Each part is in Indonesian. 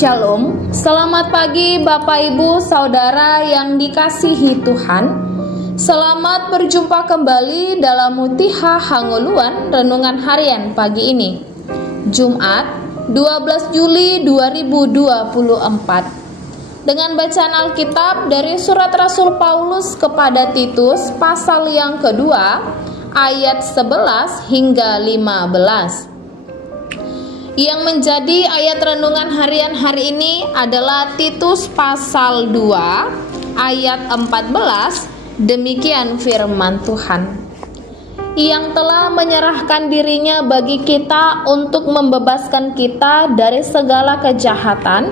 Shalom, selamat pagi Bapak Ibu Saudara yang dikasihi Tuhan. Selamat berjumpa kembali dalam Mutiha Hanguluan Renungan Harian pagi ini, Jumat 12 Juli 2024. Dengan bacaan Alkitab dari surat Rasul Paulus kepada Titus pasal yang kedua ayat 11 hingga 15. Yang menjadi ayat renungan harian hari ini adalah Titus pasal 2 ayat 14. Demikian firman Tuhan, yang telah menyerahkan dirinya bagi kita untuk membebaskan kita dari segala kejahatan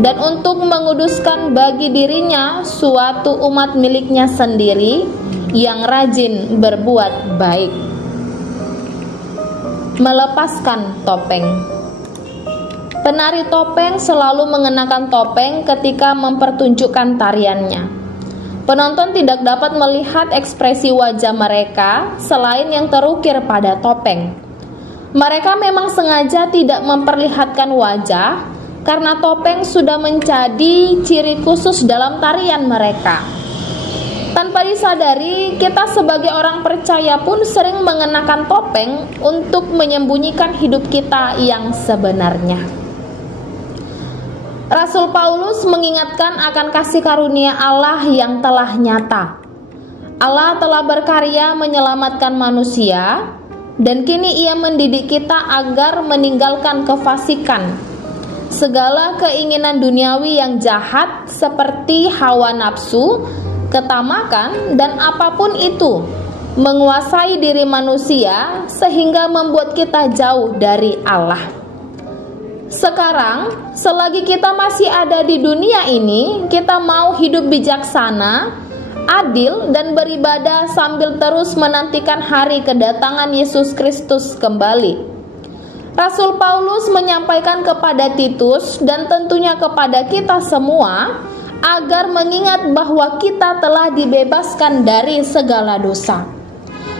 dan untuk menguduskan bagi dirinya suatu umat miliknya sendiri yang rajin berbuat baik. Melepaskan topeng. Penari topeng selalu mengenakan topeng ketika mempertunjukkan tariannya. Penonton tidak dapat melihat ekspresi wajah mereka selain yang terukir pada topeng. Mereka memang sengaja tidak memperlihatkan wajah karena topeng sudah menjadi ciri khusus dalam tarian mereka. Tanpa disadari, kita sebagai orang percaya pun sering mengenakan topeng untuk menyembunyikan hidup kita yang sebenarnya. Rasul Paulus mengingatkan akan kasih karunia Allah yang telah nyata. Allah telah berkarya menyelamatkan manusia, dan kini Ia mendidik kita agar meninggalkan kefasikan, segala keinginan duniawi yang jahat seperti hawa nafsu, ketamakan, dan apapun itu menguasai diri manusia sehingga membuat kita jauh dari Allah. Sekarang, selagi kita masih ada di dunia ini, kita mau hidup bijaksana, adil, dan beribadah sambil terus menantikan hari kedatangan Yesus Kristus kembali. Rasul Paulus menyampaikan kepada Titus dan tentunya kepada kita semua agar mengingat bahwa kita telah dibebaskan dari segala dosa.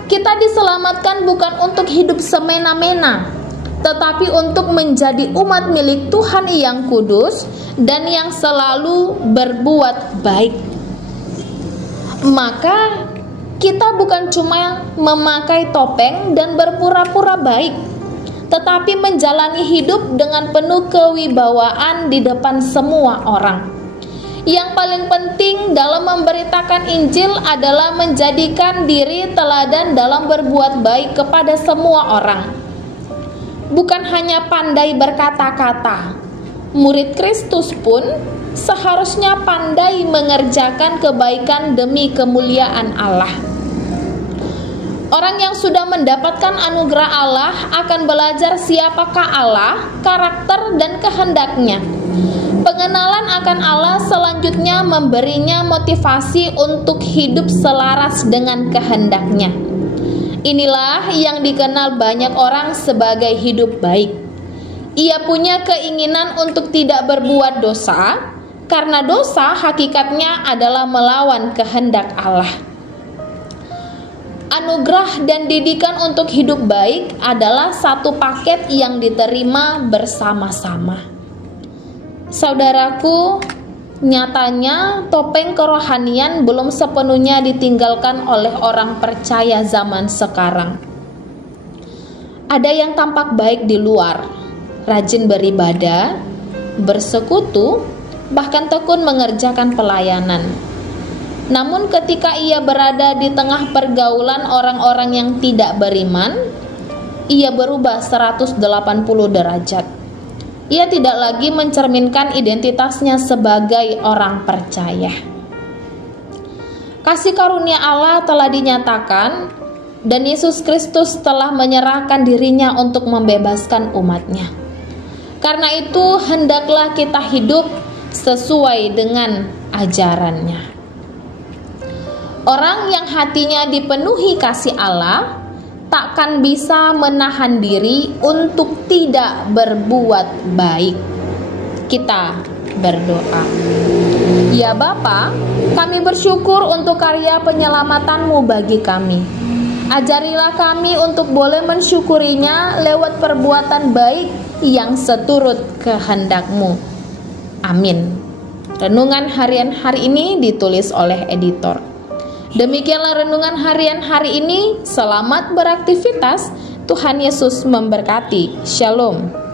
Kita diselamatkan bukan untuk hidup semena-mena, tetapi untuk menjadi umat milik Tuhan yang kudus dan yang selalu berbuat baik. Maka kita bukan cuma memakai topeng dan berpura-pura baik, tetapi menjalani hidup dengan penuh kewibawaan di depan semua orang. Yang paling penting dalam memberitakan Injil adalah menjadikan diri teladan dalam berbuat baik kepada semua orang. Bukan hanya pandai berkata-kata, murid Kristus pun seharusnya pandai mengerjakan kebaikan demi kemuliaan Allah. Orang yang sudah mendapatkan anugerah Allah akan belajar siapakah Allah, karakter dan kehendaknya. Pengenalan akan Allah selanjutnya memberinya motivasi untuk hidup selaras dengan kehendaknya. Inilah yang dikenal banyak orang sebagai hidup baik. Ia punya keinginan untuk tidak berbuat dosa, karena dosa hakikatnya adalah melawan kehendak Allah. Anugerah dan didikan untuk hidup baik adalah satu paket yang diterima bersama-sama. Saudaraku, nyatanya topeng kerohanian belum sepenuhnya ditinggalkan oleh orang percaya zaman sekarang. Ada yang tampak baik di luar, rajin beribadah, bersekutu, bahkan tekun mengerjakan pelayanan. Namun ketika ia berada di tengah pergaulan orang-orang yang tidak beriman, ia berubah 180 derajat. Ia tidak lagi mencerminkan identitasnya sebagai orang percaya. Kasih karunia Allah telah dinyatakan, dan Yesus Kristus telah menyerahkan dirinya untuk membebaskan umatnya. Karena itu, hendaklah kita hidup sesuai dengan ajarannya. Orang yang hatinya dipenuhi kasih Allah takkan bisa menahan diri untuk tidak berbuat baik. Kita berdoa. Ya Bapa, kami bersyukur untuk karya penyelamatan-Mu bagi kami. Ajarilah kami untuk boleh mensyukurinya lewat perbuatan baik yang seturut kehendak-Mu. Amin. Renungan harian hari ini ditulis oleh editor. Demikianlah renungan harian hari ini. Selamat beraktivitas. Tuhan Yesus memberkati. Shalom.